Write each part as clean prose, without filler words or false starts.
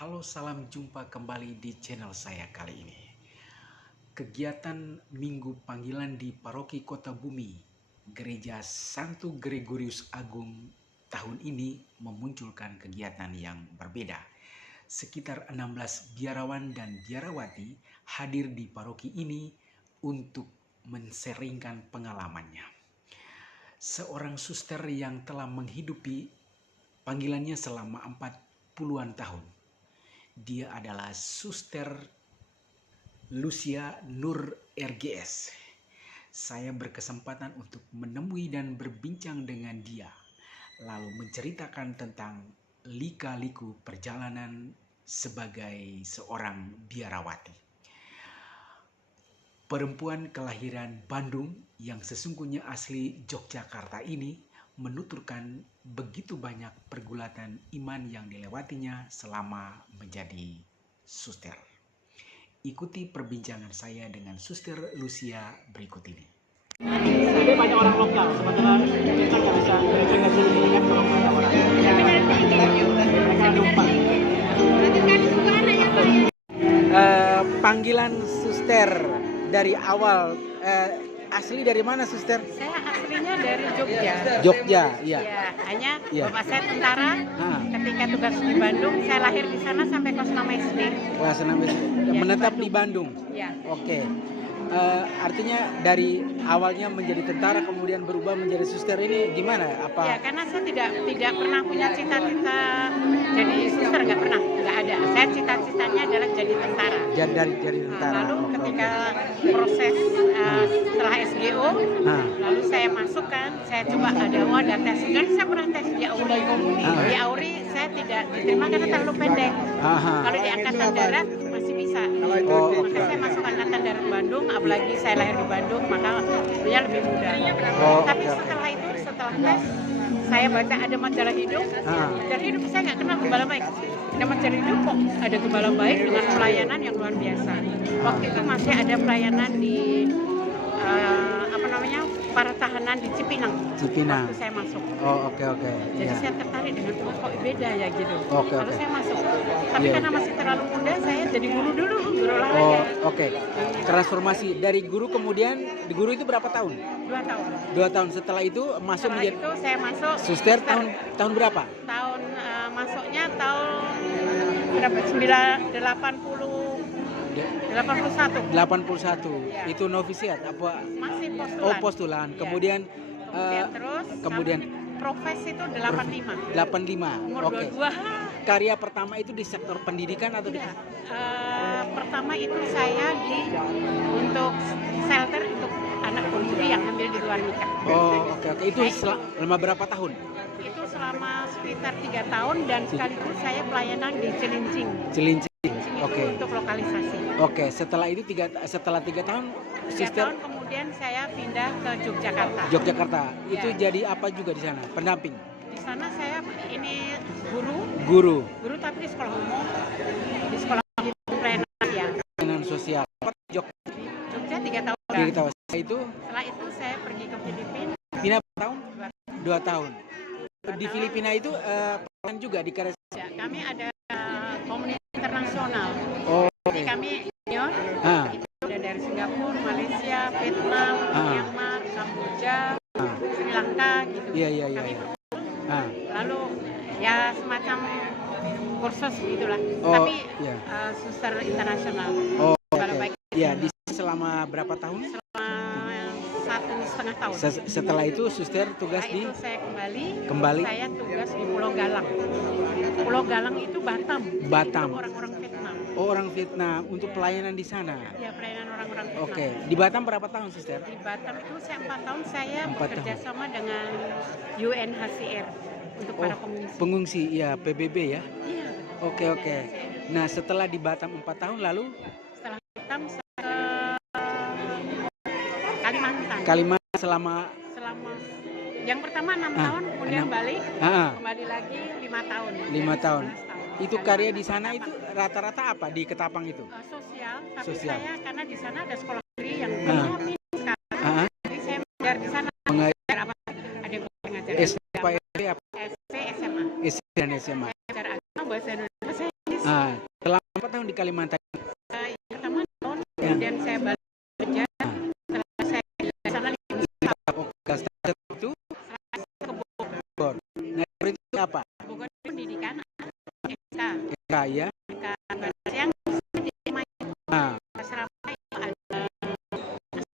Halo, salam jumpa kembali di channel saya kali ini. Kegiatan Minggu Panggilan di Paroki Kota Bumi, Gereja Santo Gregorius Agung tahun ini memunculkan kegiatan yang berbeda. Sekitar 16 biarawan dan biarawati hadir di paroki ini untuk menseringkan pengalamannya. Seorang suster yang telah menghidupi panggilannya selama 40-an tahun. Dia adalah Suster Lucia Nur RGS. Saya berkesempatan untuk menemui dan berbincang dengan dia, lalu menceritakan tentang lika-liku perjalanan sebagai seorang biarawati. Perempuan kelahiran Bandung yang sesungguhnya asli Yogyakarta ini menuturkan begitu banyak pergulatan iman yang dilewatinya selama menjadi suster. Ikuti perbincangan saya dengan Suster Lucia berikut ini. Jadi banyak orang lokal, sementara kita nggak bisa mereka sendiri kan kalau banyak orang. Mereka lupa. Panggilan suster dari awal, asli dari mana suster? Saya aslinya dari Jogja. Jogja, iya. Ya, hanya Ya. bapak saya tentara. Ketika tugas di Bandung, saya lahir di sana sampai kelas 6 SD. Kelas 6 menetap di Bandung. Ya. Oke. Artinya dari awalnya menjadi tentara kemudian berubah menjadi suster ini gimana? Ya, karena saya tidak pernah punya cita-cita jadi suster, nggak pernah, nggak ada. Saya cita-citanya adalah jadi tentara. Jadi tentara. Lalu Oke, ketika proses setelah SGO, lalu saya masukkan, saya coba ada tes. Dan saya pernah tes di Auri. Di Auri saya tidak diterima karena terlalu pendek. Kalau di Angkatan Darat masih bisa. Maka saya masuk Angkatan Darat Bandung, apalagi saya lahir di Bandung, maka dia lebih mudah. Tapi setelah itu, setelah tes, saya baca ada majalah hidup. Majalah hidup saya nggak kenal Gembala Baik. Ada majalah hidup kok ada Gembala Baik dengan pelayanan yang luar biasa. Waktu itu masih ada pelayanan di para tahanan di Cipinang. Waktu saya masuk. Oh, oke. Jadi saya tertarik dengan kok beda ya gitu. Oke. Saya masuk. Tapi karena masih terlalu muda, saya jadi guru dulu, guru olahraga. Oke. Transformasi dari guru kemudian di guru itu berapa tahun? 2 tahun. 2 tahun. Setelah itu masuk menjadi Itu saya masuk suster tahun berapa? Tahun masuknya tahun berapa? 81. Ya. Itu novisiat apa? Masih postulan. Oh, postulan. Ya. Kemudian kemudian profesi itu 85. 85. Umur Oke. 22. Karya pertama itu di sektor pendidikan atau di Pertama itu saya untuk shelter untuk anak pemudi yang hamil di luar nikah. Oh, oke. Itu selama berapa tahun? Itu selama sekitar 3 tahun dan sekaligus saya pelayanan di Cilincing. Oke. Untuk lokalisasi. Oke, setelah 3 tahun 3 suster tahun kemudian saya pindah ke Yogyakarta. Yogyakarta. Ya. Itu jadi apa juga di sana? Pendamping. Di sana saya ini guru tapi di sekolah umum, di sekolah pelayanan ya. Pelayanan sosial. Jogja 3 tahun. Setelah itu saya pergi ke Filipina. Filipina berapa tahun? 2 tahun. Di Filipina itu pelayanan juga di Kares. Ya, kami ada komunitas internasional. Jadi kami senior, itu ada dari Singapura, Malaysia, Vietnam, Myanmar, Kamboja, Sri Lanka gitu. Iya. Kami lalu ya semacam kursus gitulah. Tapi suster internasional. Baik. Ya, di selama berapa tahun? Selama 1,5 tahun. Setelah itu suster tugas di saya kembali. Saya tugas di Pulau Galang. Pulau Galang itu Batam. Orang-orang Vietnam. Oh, orang Vietnam untuk pelayanan di sana. Ya, pelayanan orang-orang Vietnam. Oke. Di Batam berapa tahun, suster? Di Batam itu saya 4 tahun saya bekerja sama dengan UNHCR untuk para pengungsi. Pengungsi, ya PBB ya. Iya. Oke. Nah, setelah di Batam 4 tahun lalu? Setelah Batam saya ke Kalimantan selama yang pertama 6 tahun, kemudian balik, kembali lagi 5 tahun. 5 tahun. Itu karya di sana itu rata-rata apa di Ketapang itu? Sosial. Saya karena di sana ada sekolah negeri yang minim sekali. Jadi saya mengajar di sana. Mengajar apa? Ada ngajar. SMP, SMA. SMP, SMA. SMP dan SMA. Saya belajar agama, bahasa Indonesia, bahasa Inggris. Selama berapa tahun di Kalimantan? Pertama tahun, kemudian saya balik kerja. Setelah saya di sana 5 tahun. Itu Ke Bogor. Nah, itu apa? Bogor pendidikan SK. Ya, ya. Yang di Ah, asrama itu ada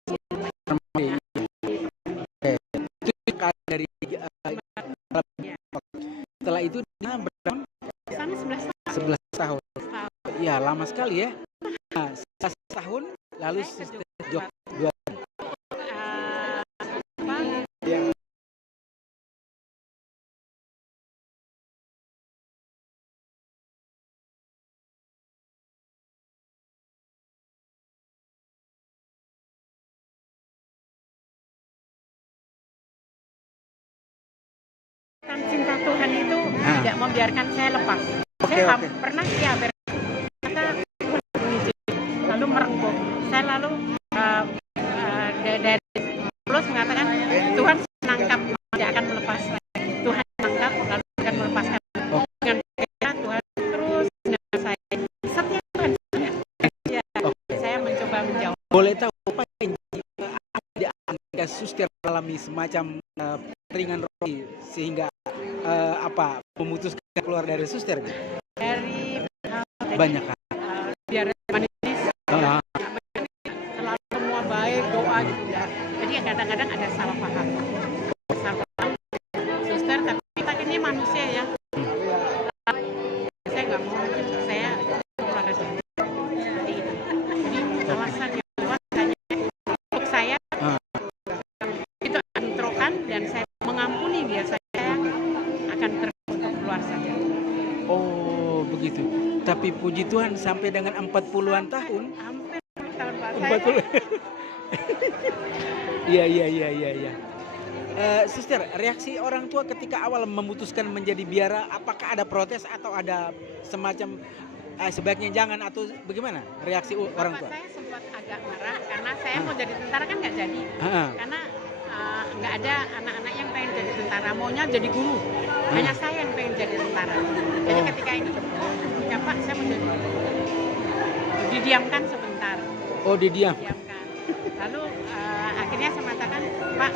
itu dari setelah itu dia bertahun sana 11 tahun. 11 tahun. Ya, lama sekali ya. Nah, 11 tahun lalu Saya ke suster Jogja. dua Cinta Tuhan itu tidak membiarkan saya lepas. Oke, Saya oke. pernah berkata Tuhan mengizinkan, lalu merengkuh. Saya lalu dari Paulus mengatakan Tuhan menangkap tidak akan melepas. Tuhan menangkap lalu akan melepaskan. Dengan kata Tuhan terus dengan saya. Setiap Tuhan ya, saya mencoba menjawab. Boleh tahu apa yang ada suster alami semacam ringan rohani sehingga memutuskan keluar dari suster gitu? Dari Banyak kan? biar manis selalu semua baik doa gitu ya. Jadi kadang-kadang ada salah paham. Suster, tapi kita ini manusia ya. Saya nggak mau, saya keluar dari sini. Jadi alasan yang kuat hanya untuk saya itu antrokan dan saya mengampuni dia, saya akan untuk keluar saja. Oh, begitu. Tapi puji Tuhan sampai dengan 40-an tahun. Hampir 10 tahun Pak. 40. Iya. Suster, reaksi orang tua ketika awal memutuskan menjadi biara, apakah ada protes atau ada semacam sebaiknya jangan atau bagaimana reaksi orang tua? Bapak saya sempat agak marah karena saya mau jadi tentara kan nggak jadi. Karena nggak ada anak-anak yang pengen jadi tentara, maunya jadi guru. Hanya saya yang pengen jadi tentara. Jadi ketika ini, ya Pak, saya mau jadi guru. Didiamkan sebentar. Oh, didiamkan. Lalu akhirnya saya mengatakan, Pak,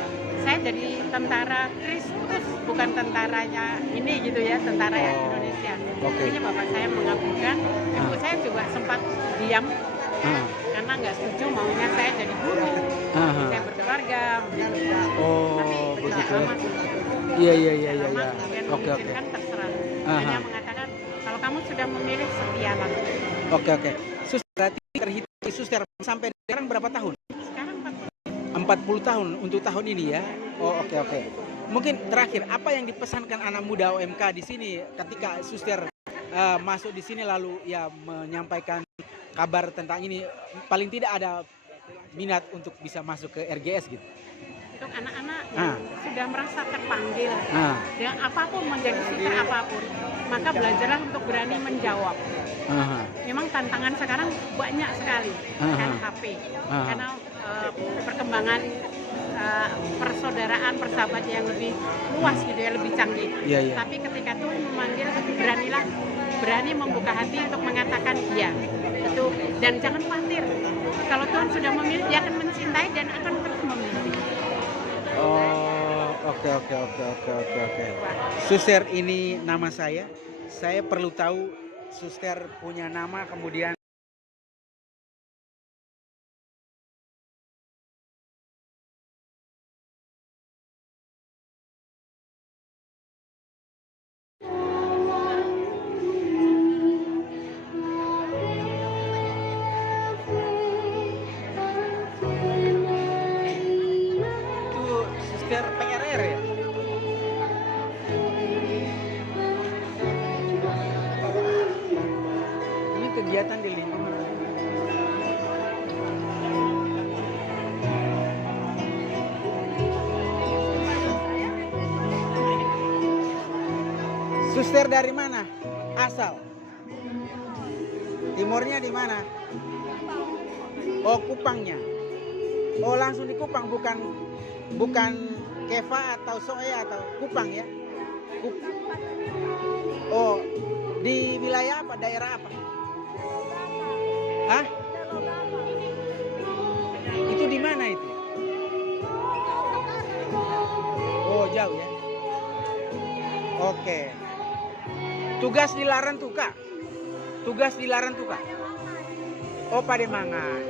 saya jadi tentara Kristus, bukan tentaranya ini gitu ya, tentara yang Indonesia. Akhirnya bapak saya mengabulkan, ibu saya juga sempat diam karena nggak setuju maunya saya jadi guru, saya berkeluarga. Tapi tidak lama. Iya. Kemudian mengizinkan terserah. Hanya mengatakan kalau kamu sudah memilih setialah. Oke. Suster, berarti terhitung suster sampai sekarang berapa tahun? Sekarang 40 tahun untuk tahun ini ya. Oh, oke. Mungkin terakhir, apa yang dipesankan anak muda OMK di sini ketika suster masuk di sini lalu ya menyampaikan kabar tentang ini, paling tidak ada minat untuk bisa masuk ke RGS gitu. Untuk anak-anak yang sudah merasa terpanggil dengan apapun, menjadi suster apapun, maka belajarlah untuk berani menjawab. Memang tantangan sekarang banyak sekali kan HP, karena perkembangan persaudaraan, persahabatan yang lebih luas gitu ya, lebih canggih. Tapi ketika Tuhan memanggil, berani membuka hati untuk mengatakan iya. Itu, dan jangan khawatir. Kalau Tuhan sudah memilih, dia akan mencintai dan akan terus memilih. Oh, oke. Suster, ini nama saya. Saya perlu tahu suster punya nama, kemudian itu suster PRR ya? Ini kegiatan di lingkungan. Suster dari mana? Asal? Timurnya di mana? Oh, Kupangnya. Oh, langsung di Kupang, bukan Keva atau Soe atau Kupang ya? Oh, Di wilayah apa? Daerah apa? Hah? Itu di mana itu? Oh, jauh ya. Oke. Tugas di Larantuka. Tugas di Larantuka. Oh, Pademangan.